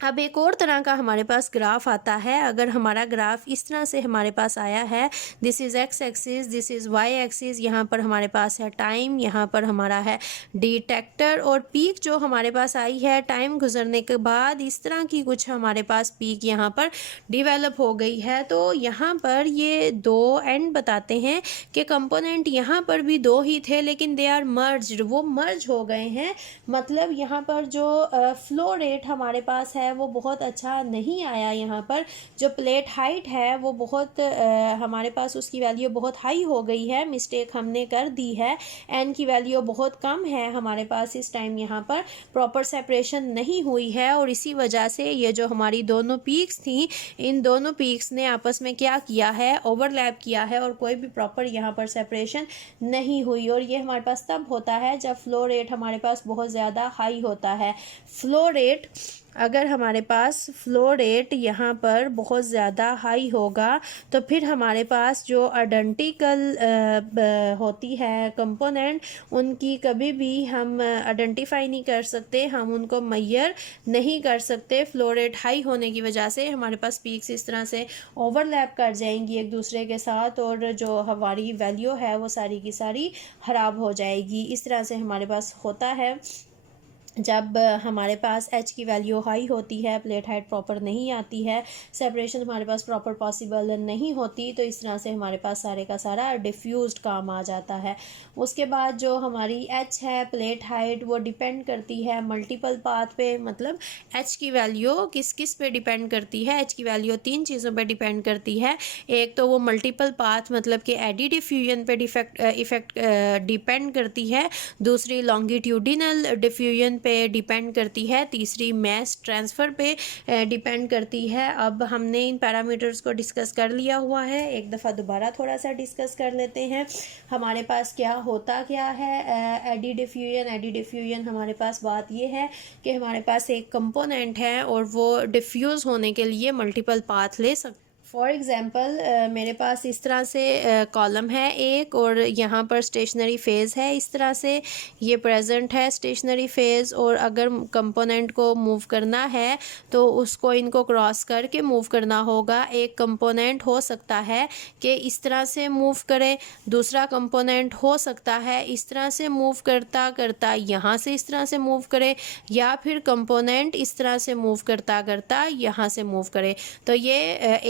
अब एक और तरह का हमारे पास ग्राफ आता है। अगर हमारा ग्राफ इस तरह से हमारे पास आया है, this is x axis, this is why axis, यहाँ पर हमारे पास है टाइम, यहाँ पर हमारा है डिटेक्टर, और पीक जो हमारे पास आई है टाइम गुजरने के बाद इस तरह की कुछ हमारे पास पीक यहाँ पर डिवेलप हो गई है। तो यहाँ पर ये दो एंड बताते हैं कि कंपोनेंट यहाँ पर भी दो ही थे लेकिन दे आर मर्ज्ड, वो मर्ज हो गए हैं। मतलब यहाँ पर जो फ्लो रेट हमारे पास है वो बहुत अच्छा नहीं आया। यहाँ पर जो प्लेट हाइट है वो बहुत हमारे पास उसकी वैल्यू बहुत हाई हो गई है, मिस्टेक हमने कर दी है। एन की वैल्यू बहुत कम है हमारे पास इस टाइम, यहाँ पर प्रॉपर सेपरेशन नहीं हुई है, और इसी वजह से ये जो हमारी दोनों पीक्स थी, इन दोनों पीक्स ने आपस में क्या किया है, ओवरलैप किया है, और कोई भी प्रॉपर यहाँ पर सेपरेशन नहीं हुई। और ये हमारे पास तब होता है जब फ्लो रेट हमारे पास बहुत ज़्यादा हाई होता है। फ्लो रेट, अगर हमारे पास फ्लो रेट यहाँ पर बहुत ज़्यादा हाई होगा तो फिर हमारे पास जो आइडेंटिकल होती है कंपोनेंट, उनकी कभी भी हम आइडेंटिफाई नहीं कर सकते, हम उनको मेजर नहीं कर सकते। फ्लो रेट हाई होने की वजह से हमारे पास पीक्स इस तरह से ओवरलैप कर जाएंगी एक दूसरे के साथ, और जो हमारी वैल्यू है वो सारी की सारी ख़राब हो जाएगी। इस तरह से हमारे पास होता है जब हमारे पास एच की वैल्यू हाई होती है, प्लेट हाइट प्रॉपर नहीं आती है, सेपरेशन हमारे पास प्रॉपर पॉसिबल नहीं होती, तो इस तरह से हमारे पास सारे का सारा डिफ्यूज्ड काम आ जाता है। उसके बाद जो हमारी एच है प्लेट हाइट, वो डिपेंड करती है मल्टीपल पाथ पे। मतलब एच की वैल्यू किस किस पे डिपेंड करती है? एच की वैल्यू तीन चीज़ों पे डिपेंड करती है। एक तो वो मल्टीपल पाथ मतलब कि एडी डिफ्यूजन पे इफेक्ट डिपेंड करती है, दूसरी लॉन्गिट्यूडिनल डिफ्यूजन पे डिपेंड करती है, तीसरी मैस ट्रांसफ़र पे डिपेंड करती है। अब हमने इन पैरामीटर्स को डिस्कस कर लिया हुआ है, एक दफ़ा दोबारा थोड़ा सा डिस्कस कर लेते हैं। हमारे पास क्या होता क्या है एडी डिफ्यूजन? एडी डिफ्यूजन हमारे पास बात ये है कि हमारे पास एक कंपोनेंट है और वो डिफ्यूज़ होने के लिए मल्टीपल पाथ ले सकते। फॉर एग्ज़ाम्पल मेरे पास इस तरह से कॉलम है एक, और यहाँ पर स्टेशनरी फेज़ है इस तरह से, ये प्रेजेंट है स्टेशनरी फेज़, और अगर कंपोनेंट को मूव करना है तो उसको इनको क्रॉस करके मूव करना होगा। एक कंपोनेंट हो सकता है कि इस तरह से मूव करे, दूसरा कंपोनेंट हो सकता है इस तरह से मूव करता करता यहाँ से इस तरह से मूव करे, या फिर कंपोनेंट इस तरह से मूव करता करता यहाँ से मूव करे। तो ये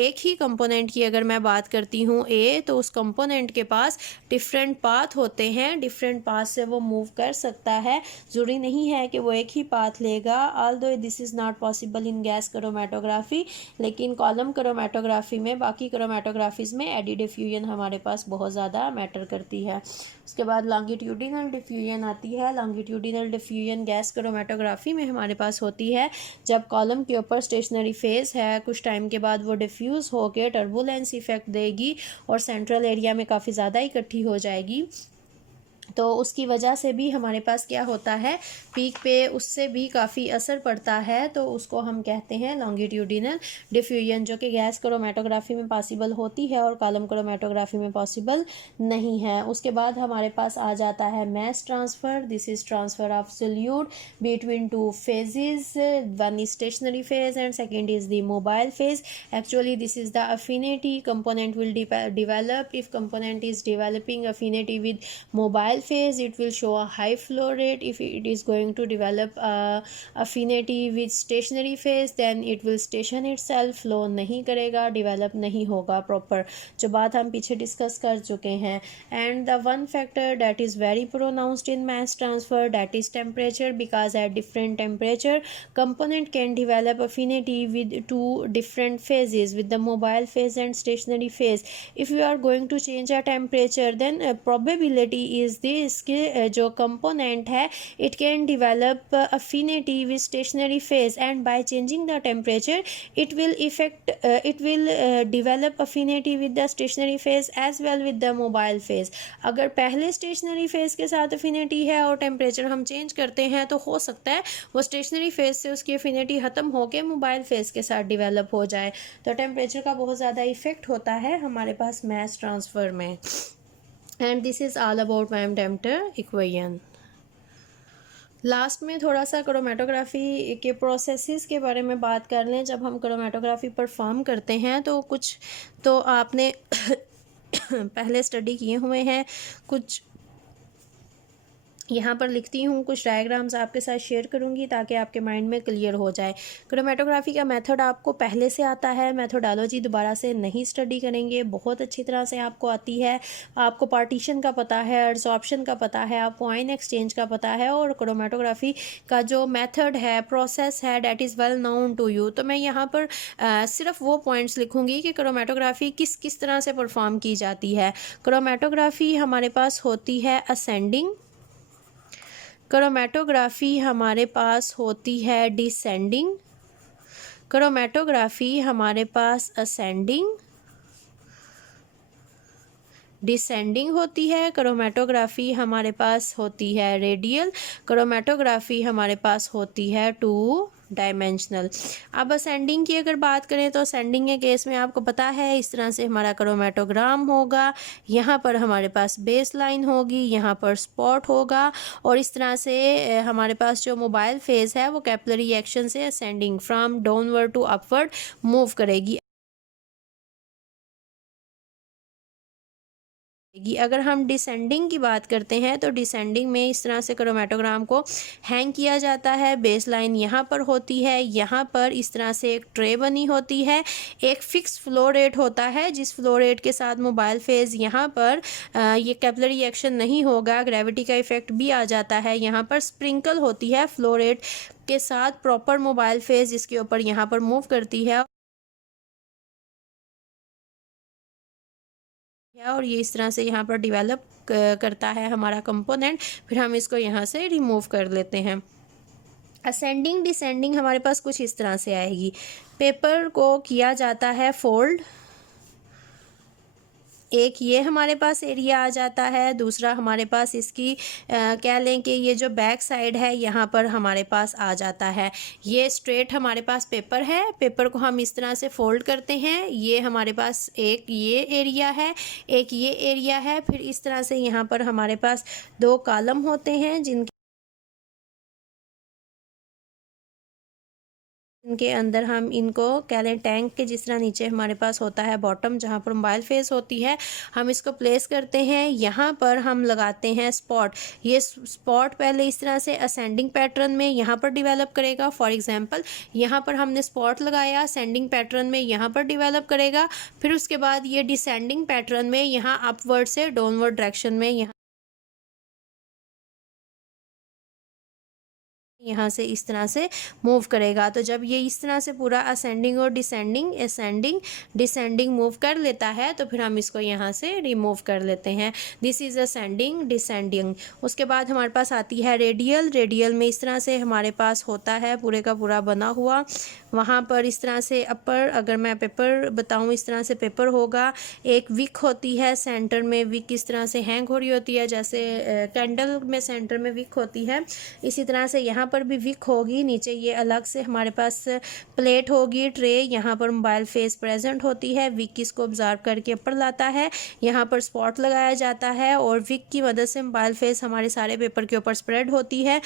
एक ही कंपोनेंट की अगर मैं बात करती हूँ ए, तो उस कंपोनेंट के पास डिफरेंट पाथ होते हैं, डिफरेंट पाथ से वो मूव कर सकता है। ज़रूरी नहीं है कि वो एक ही पाथ लेगा, although this is not possible in gas chromatography, लेकिन कॉलम क्रोमेटोग्राफी में, बाकी क्रोमेटोग्राफीज़ में एडी डिफ्यूजन हमारे पास बहुत ज़्यादा मैटर करती है। उसके बाद लॉन्गिट्यूडिनल डिफ्यूजन आती है। लॉन्गिट्यूडिनल डिफ्यूजन गैस क्रोमेटोग्राफी में हमारे पास होती है जब कॉलम के ऊपर स्टेशनरी फेज़ है, कुछ टाइम के बाद वो डिफ्यूज़ होकर टर्बुलेंस इफेक्ट देगी और सेंट्रल एरिया में काफ़ी ज़्यादा इकट्ठी हो जाएगी। तो उसकी वजह से भी हमारे पास क्या होता है, पीक पे उससे भी काफ़ी असर पड़ता है, तो उसको हम कहते हैं लॉन्गिट्यूडिनल डिफ्यूजन, जो कि गैस क्रोमेटोग्राफी में पॉसिबल होती है और कॉलम क्रोमेटोग्राफी में पॉसिबल नहीं है। उसके बाद हमारे पास आ जाता है mass transfer. This is transfer of solute between two phases, one is stationary phase and second is the mobile phase. Actually this is the affinity component will develop. If component is developing affinity with mobile phase, it will show a high flow rate. If it is going to develop affinity with stationary phase, then it will station itself, flow नहीं करेगा, develop नहीं होगा proper, जो बात हम पीछे discuss कर चुके हैं। And the one factor that is very pronounced in mass transfer, that is temperature, because at different temperature component can develop affinity with two different phases, with the mobile phase and stationary phase. If you are going to change a temperature, then probability is this कि जो component है it can develop affinity with stationary phase, and by changing the temperature it will develop affinity with the stationary phase as well with the mobile phase. अगर पहले stationary phase के साथ affinity है और temperature हम change करते हैं तो हो सकता है वो स्टेशनरी फेज से उसकी अफिनिटी ख़त्म होकर मोबाइल फेज के साथ डेवलप हो जाए। तो टेम्परेचर का बहुत ज़्यादा इफेक्ट होता है हमारे पास मास ट्रांसफ़र में। And this is all about ma'am temperature equation. Last में थोड़ा सा क्रोमेटोग्राफी के प्रोसेसेस के बारे में बात कर लें। जब हम क्रोमेटोग्राफी परफॉर्म करते हैं तो कुछ तो आपने पहले स्टडी किए हुए हैं, कुछ यहाँ पर लिखती हूँ, कुछ डायग्राम्स आपके साथ शेयर करूँगी ताकि आपके माइंड में क्लियर हो जाए। क्रोमेटोग्राफी का मेथड आपको पहले से आता है, मेथोडोलॉजी दोबारा से नहीं स्टडी करेंगे, बहुत अच्छी तरह से आपको आती है। आपको पार्टीशन का पता है, एडसॉर्प्शन का पता है, आपको आयन एक्सचेंज का पता है, और क्रोमेटोग्राफी का जो मेथड है, प्रोसेस है, that is well known to you. तो मैं यहाँ पर सिर्फ वो पॉइंट्स लिखूँगी कि क्रोमेटोग्राफी किस किस तरह से परफॉर्म की जाती है। क्रोमेटोग्राफी हमारे पास होती है असेंडिंग, क्रोमेटोग्राफी हमारे पास होती है डिसेंडिंग, क्रोमेटोग्राफी हमारे पास असेंडिंग, डिसेंडिंग होती है, क्रोमेटोग्राफी हमारे पास होती है रेडियल, क्रोमेटोग्राफी हमारे पास होती है 2 डायमेंशनल। अब असेंडिंग की अगर बात करें तो असेंडिंग के केस में आपको पता है इस तरह से हमारा क्रोमेटोग्राम होगा। यहाँ पर हमारे पास बेस लाइन होगी, यहाँ पर स्पॉट होगा, और इस तरह से हमारे पास जो मोबाइल फेज है वो कैपिलरी एक्शन से ascending from downward to upward move करेगी। अगर हम डिसेंडिंग की बात करते हैं तो डिसेंडिंग में इस तरह से क्रोमेटोग्राम को हैंग किया जाता है। बेस लाइन यहाँ पर होती है, यहाँ पर इस तरह से एक ट्रे बनी होती है, एक फिक्स फ्लो रेट होता है जिस फ्लो रेट के साथ मोबाइल फेज यहाँ पर ये कैपिलरी एक्शन नहीं होगा, ग्रेविटी का इफेक्ट भी आ जाता है। यहाँ पर स्प्रिंकल होती है फ्लो रेट के साथ प्रॉपर मोबाइल फेज इसके ऊपर यहाँ पर मूव करती है, और ये इस तरह से यहाँ पर डेवलप करता है हमारा कंपोनेंट। फिर हम इसको यहाँ से रिमूव कर लेते हैं। असेंडिंग डिसेंडिंग हमारे पास कुछ इस तरह से आएगी। पेपर को किया जाता है फोल्ड, एक ये हमारे पास एरिया आ जाता है, दूसरा हमारे पास इसकी कह लें कि ये जो बैक साइड है यहाँ पर हमारे पास आ जाता है। ये स्ट्रेट हमारे पास पेपर है, पेपर को हम इस तरह से फोल्ड करते हैं। ये हमारे पास एक ये एरिया है, एक ये एरिया है। फिर इस तरह से यहाँ पर हमारे पास 2 कॉलम होते हैं जिनके इनके अंदर हम इनको कह लें टैंक के जिस तरह नीचे हमारे पास होता है बॉटम जहाँ पर मोबाइल फेस होती है, हम इसको प्लेस करते हैं। यहाँ पर हम लगाते हैं स्पॉट। ये स्पॉट पहले इस तरह से असेंडिंग पैटर्न में यहाँ पर डिवेलप करेगा। फॉर एग्जांपल यहाँ पर हमने स्पॉट लगाया, असेंडिंग पैटर्न में यहाँ पर डिवेलप करेगा। फिर उसके बाद ये डिसेंडिंग पैटर्न में यहाँ अपवर्ड से डाउनवर्ड डायरेक्शन में यहाँ से इस तरह से मूव करेगा। तो जब ये इस तरह से पूरा असेंडिंग और डिसेंडिंग असेंडिंग डिसेंडिंग मूव कर लेता है तो फिर हम इसको यहाँ से रिमूव कर लेते हैं। This is ascending descending. उसके बाद हमारे पास आती है रेडियल। रेडियल में इस तरह से हमारे पास होता है पूरे का पूरा बना हुआ, वहाँ पर इस तरह से अपर, अगर मैं पेपर बताऊँ इस तरह से पेपर होगा, एक विक होती है सेंटर में, विक इस तरह से हैंग हो रही होती है जैसे कैंडल में सेंटर में विक होती है। इसी तरह से यहाँ पर भी विक होगी, नीचे ये अलग से हमारे पास प्लेट होगी, ट्रे, यहाँ पर मोबाइल फेस प्रेजेंट होती है। विक इसको ऑब्जर्व करके ऊपर लाता है, यहाँ पर स्पॉट लगाया जाता है और विक की मदद से मोबाइल फेस हमारे सारे पेपर के ऊपर स्प्रेड होती है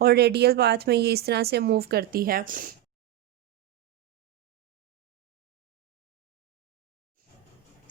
और रेडियल पाथ में ये इस तरह से मूव करती है।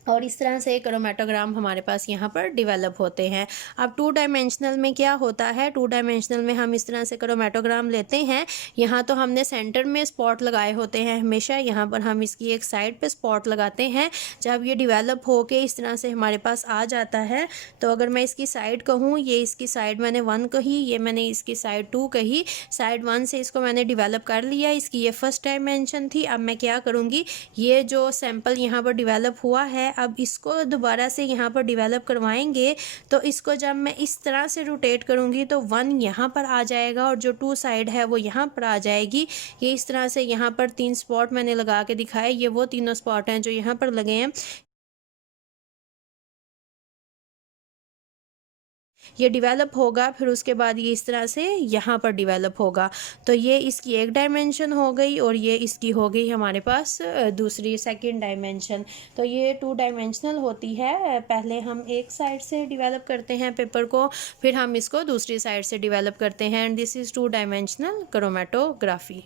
और इस तरह से क्रोमेटोग्राम हमारे पास यहाँ पर डेवलप होते हैं। अब 2 डायमेंशनल में क्या होता है, 2 डायमेंशनल में हम इस तरह से क्रोमेटोग्राम लेते हैं। यहाँ तो हमने सेंटर में स्पॉट लगाए होते हैं हमेशा, यहाँ पर हम इसकी एक साइड पे स्पॉट लगाते हैं। जब ये डेवलप होके इस तरह से हमारे पास आ जाता है तो अगर मैं इसकी साइड कहूँ, ये इसकी साइड मैंने 1 कही, ये मैंने इसकी साइड 2 कही, साइड 1 से इसको मैंने डेवलप कर लिया, इसकी ये फर्स्ट डायमेंशन थी। अब मैं क्या करूँगी, ये जो सैंपल यहाँ पर डेवलप हुआ है अब इसको दोबारा से यहाँ पर डेवलप करवाएंगे। तो इसको जब मैं इस तरह से रोटेट करूँगी तो 1 यहाँ पर आ जाएगा और जो 2 साइड है वो यहाँ पर आ जाएगी। ये इस तरह से यहाँ पर 3 स्पॉट मैंने लगा के दिखाए, ये वो तीनों स्पॉट हैं जो यहाँ पर लगे हैं। ये डिवेलप होगा, फिर उसके बाद ये इस तरह से यहाँ पर डिवेलप होगा। तो ये इसकी एक डायमेंशन हो गई और ये इसकी हो गई हमारे पास दूसरी सेकंड डायमेंशन। तो ये 2 डायमेंशनल होती है। पहले हम एक साइड से डिवेलप करते हैं पेपर को, फिर हम इसको दूसरी साइड से डिवेलप करते हैं, and this is 2 dimensional chromatography.